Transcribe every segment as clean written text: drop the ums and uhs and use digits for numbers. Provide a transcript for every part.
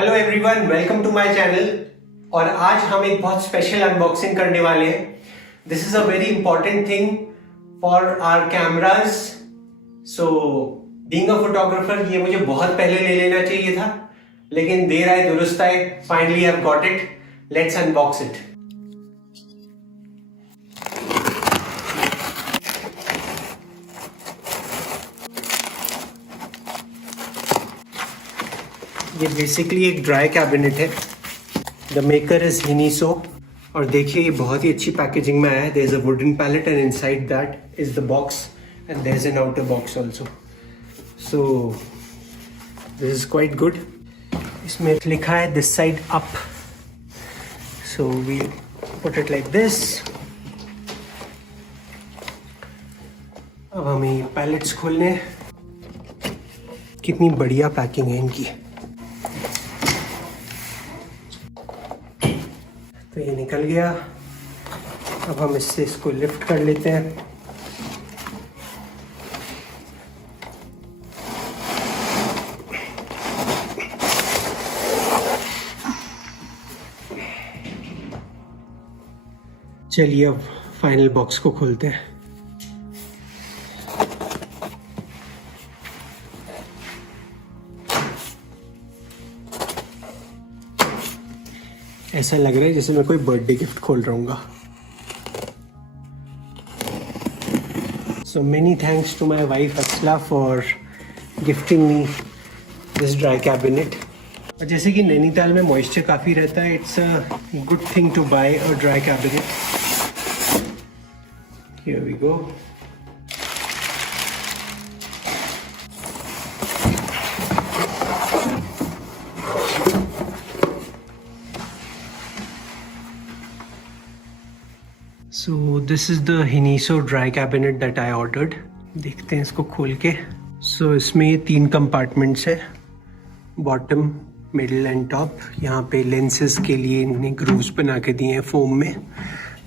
Hello everyone, welcome to my channel. और आज हम एक बहुत स्पेशल अनबॉक्सिंग करने वाले हैं। This is a very important thing for our cameras. So being a photographer, ये मुझे बहुत पहले ले लेना चाहिए था, लेकिन देर आए दुरुस्त आए। Finally I have got it. Let's unbox it. ये बेसिकली एक ड्राई कैबिनेट है। The maker is Hiniso. और देखिए, ये बहुत ही अच्छी पैकेजिंग में आया है। There is a wooden pallet and inside that is the box and there is an outer box also. So this is quite good. इसमें लिखा है this side up, so we put it like this. अब हमें ये pallets खोलने हैं। कितनी बढ़िया पैकिंग है इनकी। तो ये निकल गया। अब हम इसको लिफ्ट कर लेते हैं। चलिए अब फाइनल बॉक्स को खोलते हैं। ऐसा लग रहा है जैसे मैं कोई बर्थडे गिफ्ट खोल रहा हूँ। So many thanks to my wife Aksla for gifting me this dry cabinet. और जैसे कि नैनीताल में मॉइस्चर काफ़ी रहता है, it's a good thing to buy a dry cabinet. Here we go. So this is the hiniso dry cabinet that I ordered. देखते हैं इसको खोल के। So इसमें 3 कंपार्टमेंट्स है, बॉटम, मिडिल एंड टॉप। यहाँ पे लेंसेज के लिए इन्होंने ग्रूव्स बना के दिए हैं फोम में।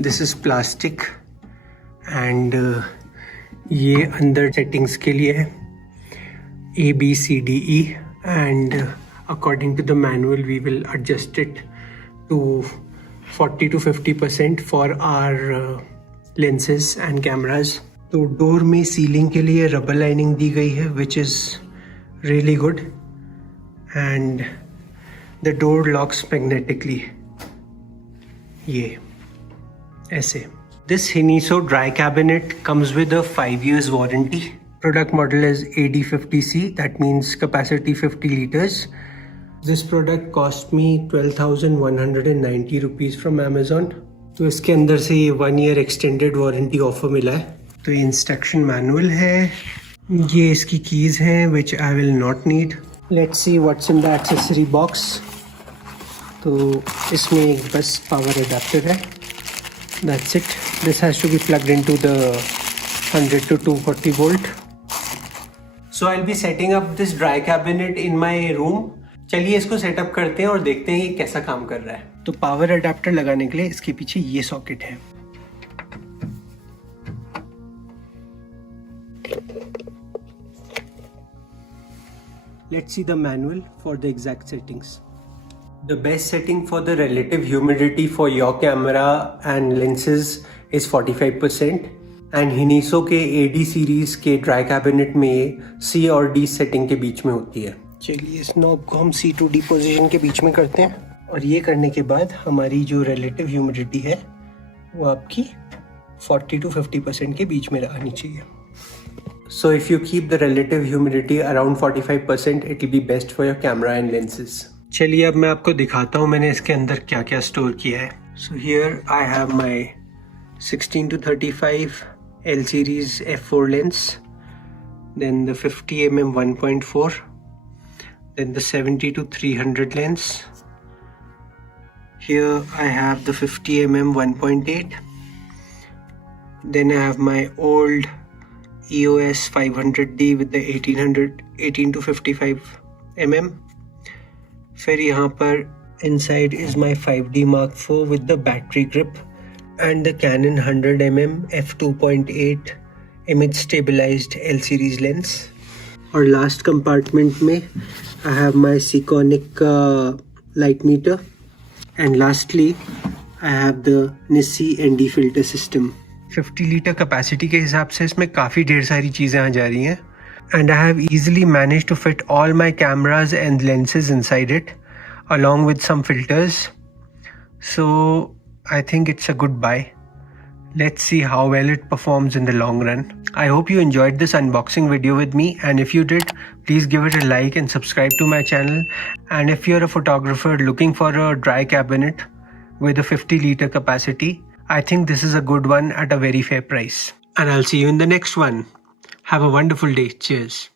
दिस इज प्लास्टिक एंड ये अंदर सेटिंग्स के लिए है, ABCDE, and according to the manual we will adjust it to 40 to 50% for our lenses and cameras. तो डोर में सीलिंग के लिए रबर लाइनिंग दी गई है, which is really good, and the door locks magnetically. ये ऐसे। This hiniso dry cabinet comes with a 5 years warranty. Product model is AD50C, that means capacity 50 liters. This product cost me 12,190 rupees from Amazon. तो इसके अंदर से ये 1 year extended warranty offer मिला है। तो ये इंस्ट्रक्शन मैनुअल है, ये इसकी कीज हैं which I will not need. Let's see what's in the accessory box. तो इसमें एक बस पावर अडेप्टर है, that's it. This has to be plugged into the 100 to 240 volt. So I'll be setting up this dry cabinet in my room. चलिए इसको setup करते हैं और देखते हैं ये कैसा काम कर रहा है। तो पावर अडेप्टर लगाने के लिए इसके पीछे ये सॉकेट है। Let's see the manual for the exact settings. The best setting for the relative humidity for your camera and lenses is 45%. And hiniso के AD सीरीज के ड्राई कैबिनेट में C और D सेटिंग के बीच में होती है। चलिए इस नॉब को हम C to D पोजीशन के बीच में करते हैं, और ये करने के बाद हमारी जो रिलेटिव ह्यूमिडिटी है वो आपकी 40 to 50% के बीच में आनी चाहिए। So if you keep the relative humidity around 45%, it will be best for your camera and lenses. चलिए अब मैं आपको दिखाता हूँ मैंने इसके अंदर क्या क्या स्टोर किया है। So here I have my 16 to 35 L series f4 lens, then the 50mm 1.4, then the 70 to 300 lens. Here I have the 50mm 1.8. Then I have my old EOS 500D with the 18 to 55 mm. फिर यहाँ पर inside is my 5D Mark IV with the battery grip and the Canon 100mm f2.8 image stabilized L series lens. और last compartment में I have my Seaconic light meter, and lastly I have the Nissi ND filter system. 50 litre capacity के हिसाब से इसमें काफ़ी ढेर सारी चीज़ें आ जा रही हैं, and I have easily managed to fit all my cameras and lenses inside it along with some filters, so I think it's a good buy. Let's see how well it performs in the long run. I hope you enjoyed this unboxing video with me, and if you did, please give it a like and subscribe to my channel. And if you're a photographer looking for a dry cabinet with a 50 liter capacity, I think this is a good one at a very fair price. And I'll see you in the next one. Have a wonderful day. Cheers.